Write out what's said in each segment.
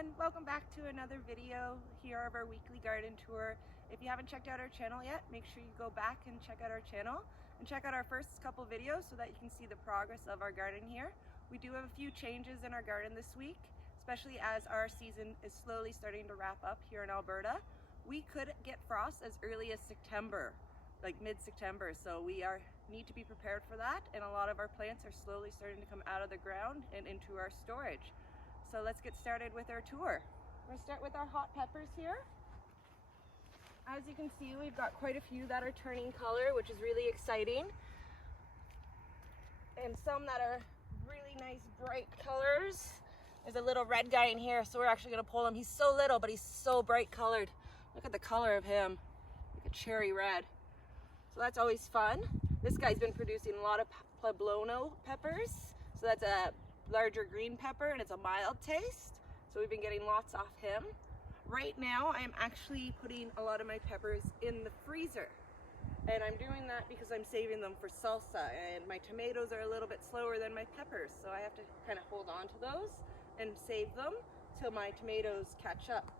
everyone, welcome back to another video here of our weekly garden tour. If you haven't checked out our channel yet, make sure you go back and check out our channel and check out our first couple videos so that you can see the progress of our garden here. We do have a few changes in our garden this week, especially as our season is slowly starting to wrap up here in Alberta. We could get frost as early as September, like mid-September, so we need to be prepared for that, and a lot of our plants are slowly starting to come out of the ground and into our storage. So let's get started with our tour. We're gonna start with our hot peppers here. As you can see, we've got quite a few that are turning color, which is really exciting. And some that are really nice bright colors. There's a little red guy in here, so we're actually gonna pull him. He's so little, but he's so bright colored. Look at the color of him, like a cherry red. So that's always fun. This guy's been producing a lot of poblano peppers. So that's a larger green pepper and it's a mild taste. So we've been getting lots off him. Right now I am actually putting a lot of my peppers in the freezer. And I'm doing that because I'm saving them for salsa, and my tomatoes are a little bit slower than my peppers. So I have to kind of hold on to those and save them till my tomatoes catch up.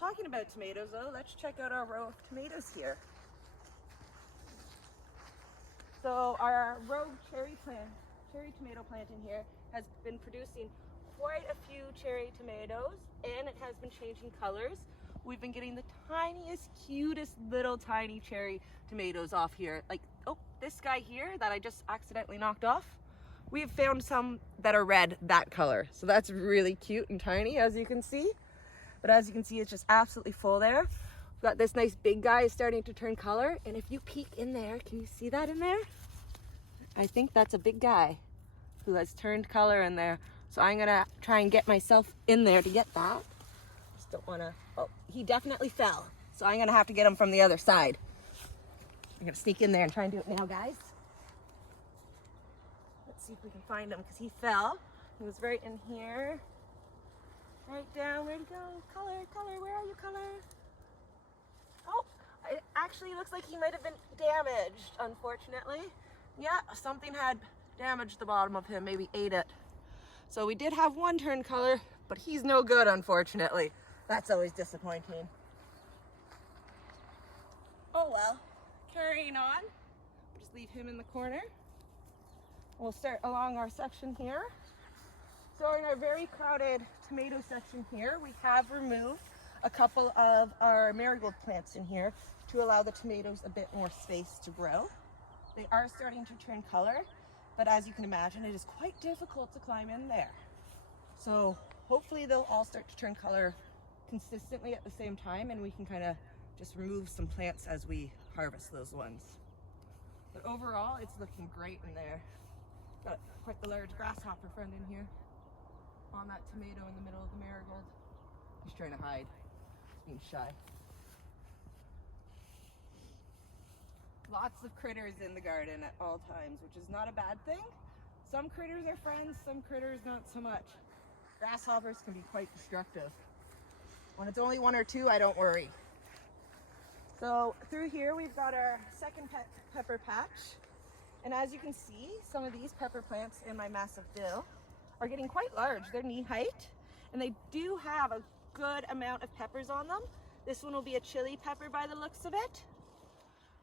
Talking about tomatoes though, let's check out our row of tomatoes here. So our rogue cherry tomato plant in here has been producing quite a few cherry tomatoes, and it has been changing colors. We've been getting the tiniest, cutest little tiny cherry tomatoes off here. Like, oh, this guy here that I just accidentally knocked off. We have found some that are red, that color. So that's really cute and tiny, as you can see. But as you can see, it's just absolutely full there. We've got this nice big guy starting to turn color. And if you peek in there, can you see that in there? I think that's a big guy who has turned color in there. So I'm gonna try and get myself in there to get that. Just don't wanna, oh, he definitely fell. So I'm gonna have to get him from the other side. I'm gonna sneak in there and try and do it now, guys. Let's see if we can find him, because he fell. He was right in here. Right down, where'd he go? Color, where are you, color? Oh, it actually looks like he might have been damaged, unfortunately. Yeah, something had damaged the bottom of him, maybe ate it. So we did have one turn color, but he's no good, unfortunately. That's always disappointing. Oh well, carrying on. We'll just leave him in the corner. We'll start along our section here. So in our very crowded tomato section here, we have removed a couple of our marigold plants in here to allow the tomatoes a bit more space to grow. They are starting to turn color, but as you can imagine, it is quite difficult to climb in there. So hopefully they'll all start to turn color consistently at the same time, and we can kind of just remove some plants as we harvest those ones. But overall, it's looking great in there. Got quite the large grasshopper friend in here on that tomato in the middle of the marigold. He's trying to hide, being shy. Lots of critters in the garden at all times, which is not a bad thing. Some critters are friends, some critters not so much. Grasshoppers can be quite destructive. When it's only one or two, I don't worry. So through here, we've got our second pepper patch. And as you can see, some of these pepper plants in my massive dill are getting quite large. They're knee height, and they do have a good amount of peppers on them. This one will be a chili pepper by the looks of it.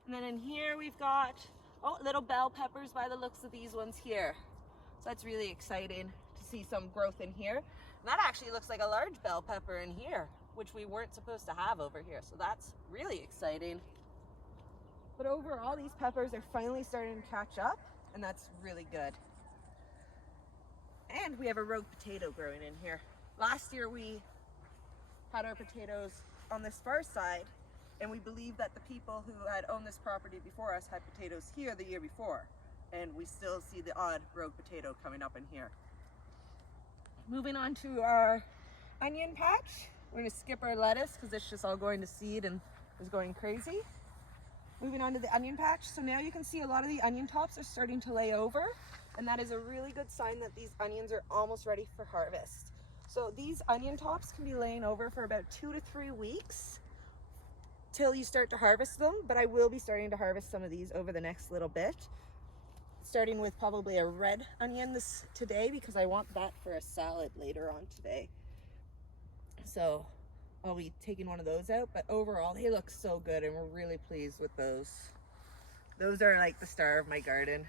And then in here we've got, oh, little bell peppers by the looks of these ones here. So that's really exciting to see some growth in here. And that actually looks like a large bell pepper in here, which we weren't supposed to have over here. So that's really exciting. But overall, these peppers are finally starting to catch up, and that's really good. And we have a rogue potato growing in here. Last year we had our potatoes on this far side, and we believe that the people who had owned this property before us had potatoes here the year before, and we still see the odd rogue potato coming up in here. Moving on to our onion patch. We're going to skip our lettuce because it's just all going to seed and is going crazy. Moving on to the onion patch. So now you can see a lot of the onion tops are starting to lay over, and that is a really good sign that these onions are almost ready for harvest. So these onion tops can be laying over for about 2 to 3 weeks till you start to harvest them, but I will be starting to harvest some of these over the next little bit. starting with probably a red onion today because I want that for a salad later on today. So I'll be taking one of those out, but overall they look so good and we're really pleased with those. Those are like the star of my garden.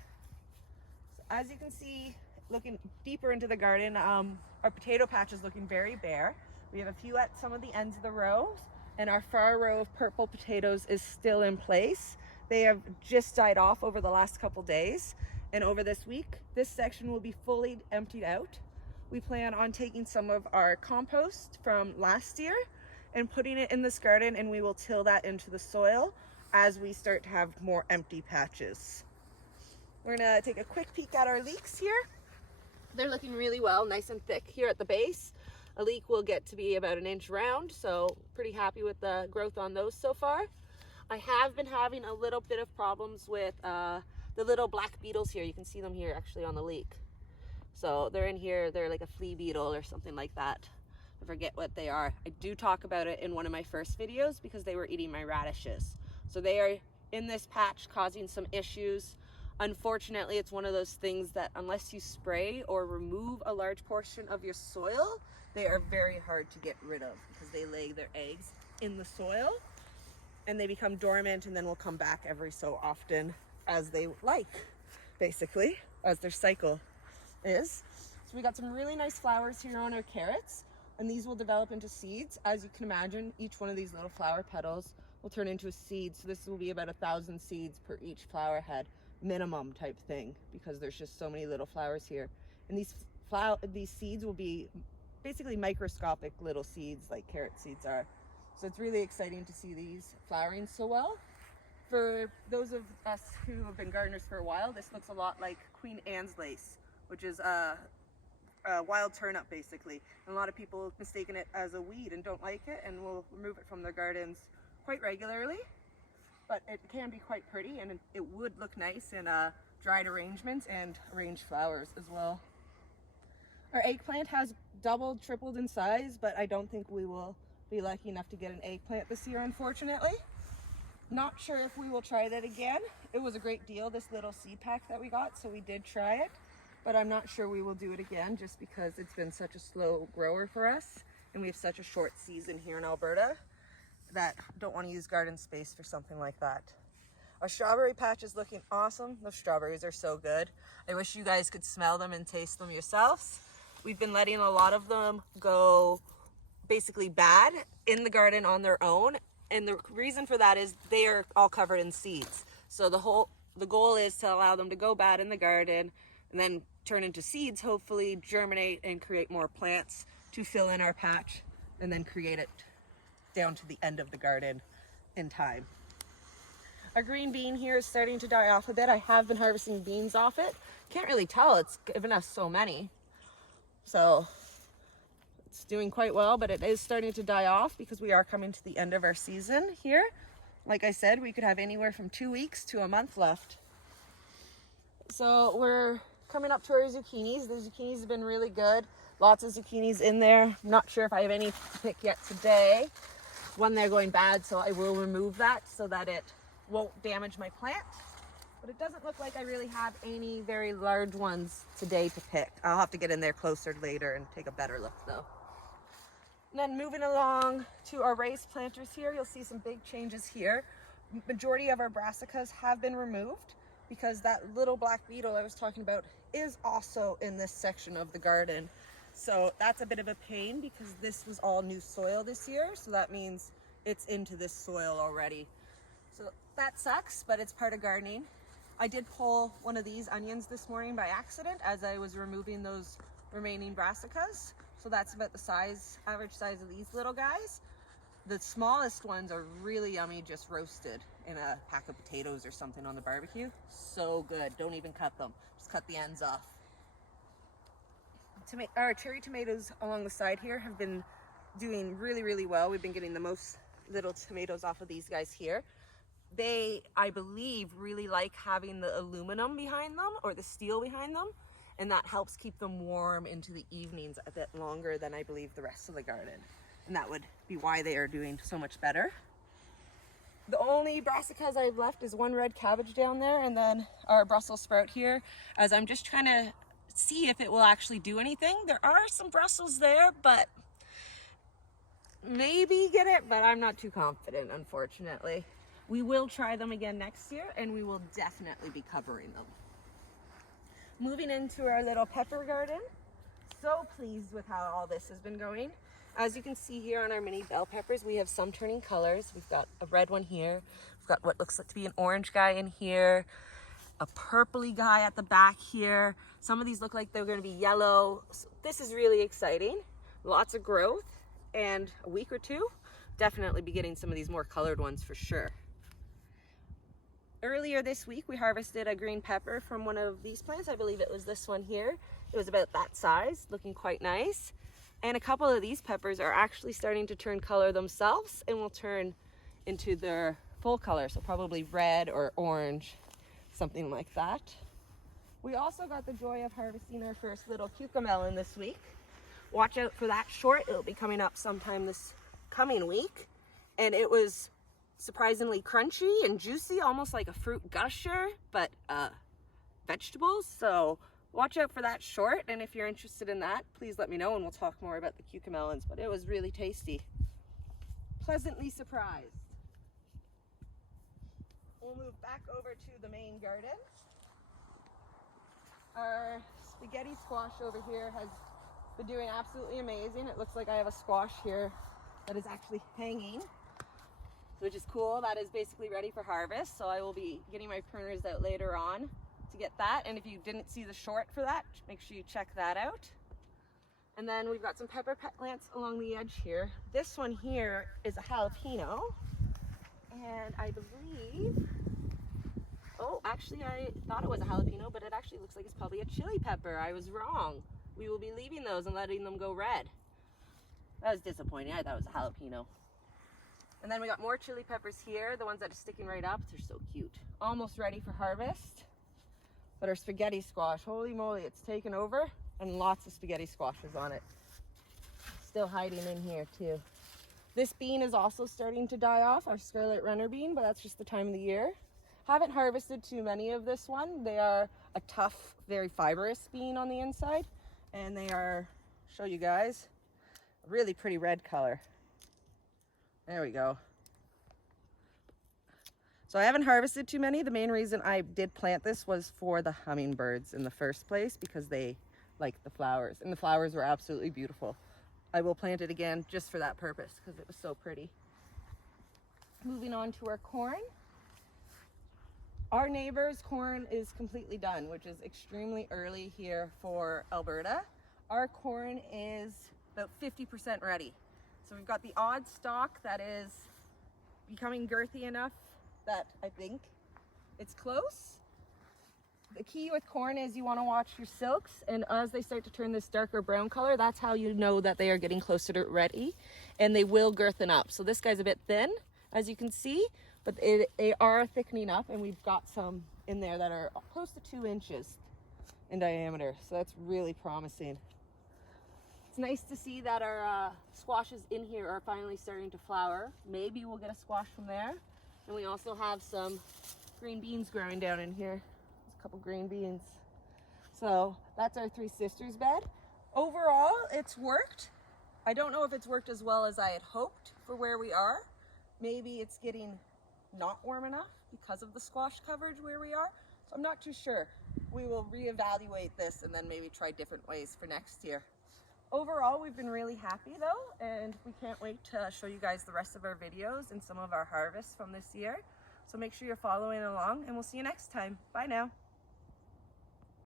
So as you can see, looking deeper into the garden, our potato patch is looking very bare. We have a few at some of the ends of the rows, and our far row of purple potatoes is still in place. They have just died off over the last couple days, and over this week, this section will be fully emptied out. We plan on taking some of our compost from last year and putting it in this garden, and we will till that into the soil as we start to have more empty patches. We're gonna take a quick peek at our leeks here. They're looking really well, nice and thick here at the base. A leek will get to be about 1 inch round, so pretty happy with the growth on those so far. I have been having a little bit of problems with the little black beetles here. You can see them here actually on the leek. So they're in here, they're like a flea beetle or something like that. I forget what they are. I do talk about it in one of my first videos because they were eating my radishes. So they are in this patch causing some issues. Unfortunately, it's one of those things that unless you spray or remove a large portion of your soil, they are very hard to get rid of because they lay their eggs in the soil and they become dormant and then will come back every so often as they like, basically, as their cycle is. So we got some really nice flowers here on our carrots, and these will develop into seeds. As you can imagine, each one of these little flower petals will turn into a seed. So this will be about 1,000 seeds per each flower head, minimum type thing, because there's just so many little flowers here. And these seeds will be basically microscopic little seeds like carrot seeds are. So it's really exciting to see these flowering so well. For those of us who have been gardeners for a while, this looks a lot like Queen Anne's lace, which is a wild turnip basically. And a lot of people have mistaken it as a weed and don't like it and will remove it from their gardens quite regularly. But it can be quite pretty, and it would look nice in dried arrangements and arranged flowers as well. Our eggplant has doubled, tripled in size, but I don't think we will be lucky enough to get an eggplant this year, unfortunately. Not sure if we will try that again. It was a great deal, this little seed pack that we got, so we did try it, but I'm not sure we will do it again just because it's been such a slow grower for us and we have such a short season here in Alberta that don't want to use garden space for something like that. Our strawberry patch is looking awesome. Those strawberries are so good. I wish you guys could smell them and taste them yourselves. We've been letting a lot of them go basically bad in the garden on their own, and the reason for that is they are all covered in seeds. So the goal is to allow them to go bad in the garden and then turn into seeds, hopefully germinate and create more plants to fill in our patch and then create it down to the end of the garden in time. Our green bean here is starting to die off a bit. I have been harvesting beans off it. Can't really tell, it's given us so many. So it's doing quite well, but it is starting to die off because we are coming to the end of our season here. Like I said, we could have anywhere from 2 weeks to a month left. So we're coming up to our zucchinis. The zucchinis have been really good. Lots of zucchinis in there. I'm not sure if I have any to pick yet today. One, they're going bad, so I will remove that so that it won't damage my plant. But it doesn't look like I really have any very large ones today to pick. I'll have to get in there closer later and take a better look though. And then moving along to our raised planters here, you'll see some big changes here. Majority of our brassicas have been removed because that little black beetle I was talking about is also in this section of the garden. So that's a bit of a pain because this was all new soil this year. So that means it's into this soil already. So that sucks, but it's part of gardening. I did pull one of these onions this morning by accident as I was removing those remaining brassicas. So that's about the size, average size of these little guys. The smallest ones are really yummy, just roasted in a pack of potatoes or something on the barbecue. So good, don't even cut them, just cut the ends off. Our cherry tomatoes along the side here have been doing really, really well. We've been getting the most little tomatoes off of these guys here. They, I believe, really like having the aluminum behind them or the steel behind them, and that helps keep them warm into the evenings a bit longer than I believe the rest of the garden. And that would be why they are doing so much better. The only brassicas I've left is one red cabbage down there and then our Brussels sprout here, as I'm just trying to see if it will actually do anything. There are some Brussels there, but maybe get it, but I'm not too confident, unfortunately. We will try them again next year, and we will definitely be covering them. Moving into our little pepper garden. So pleased with how all this has been going. As you can see here on our mini bell peppers, we have some turning colors. We've got a red one here. We've got what looks like to be an orange guy in here, a purpley guy at the back here. Some of these look like they're going to be yellow. So this is really exciting. Lots of growth, and a week or two, definitely be getting some of these more colored ones for sure. Earlier this week, we harvested a green pepper from one of these plants. I believe it was this one here. It was about that size, looking quite nice. And a couple of these peppers are actually starting to turn color themselves and will turn into their full color. So probably red or orange, something like that. We also got the joy of harvesting our first little cucamelon this week. Watch out for that short. It'll be coming up sometime this coming week. And it was surprisingly crunchy and juicy, almost like a fruit gusher, but vegetables. So watch out for that short, and if you're interested in that, please let me know and we'll talk more about the cucamelons, but it was really tasty. Pleasantly surprised. We'll move back over to the main garden. Our spaghetti squash over here has been doing absolutely amazing. It looks like I have a squash here that is actually hanging, which is cool. That is basically ready for harvest, so I will be getting my pruners out later on to get that. And if you didn't see the short for that, make sure you check that out. And then we've got some pepper plants along the edge here. This one here is a jalapeno, and I believe, oh, actually I thought it was a jalapeno, but it actually looks like it's probably a chili pepper. I was wrong. We will be leaving those and letting them go red. That was disappointing. I thought it was a jalapeno. And then we got more chili peppers here, the ones that are sticking right up. They're so cute. Almost ready for harvest. But our spaghetti squash, holy moly, it's taken over, and lots of spaghetti squashes on it. Still hiding in here too. This bean is also starting to die off, our scarlet runner bean, but that's just the time of the year. Haven't harvested too many of this one. They are a tough, very fibrous bean on the inside, and they are, show you guys, a really pretty red color. There we go. So I haven't harvested too many. The main reason I did plant this was for the hummingbirds in the first place, because they like the flowers, and the flowers were absolutely beautiful. I will plant it again just for that purpose because it was so pretty. Moving on to our corn. Our neighbor's corn is completely done, which is extremely early here for Alberta. Our corn is about 50% ready. So we've got the odd stalk that is becoming girthy enough that I think it's close. The key with corn is you want to watch your silks, and as they start to turn this darker brown color, that's how you know that they are getting closer to ready, and they will girthen up. So this guy's a bit thin, as you can see, but they are thickening up, and we've got some in there that are close to 2 inches in diameter. So that's really promising. It's nice to see that our squashes in here are finally starting to flower. Maybe we'll get a squash from there. And we also have some green beans growing down in here. There's a couple green beans. So that's our Three Sisters bed. Overall, it's worked. I don't know if it's worked as well as I had hoped for where we are. Maybe it's getting not warm enough because of the squash coverage where we are. So I'm not too sure. We will reevaluate this and then maybe try different ways for next year. Overall, we've been really happy though, and we can't wait to show you guys the rest of our videos and some of our harvests from this year. So make sure you're following along, and we'll see you next time. Bye now.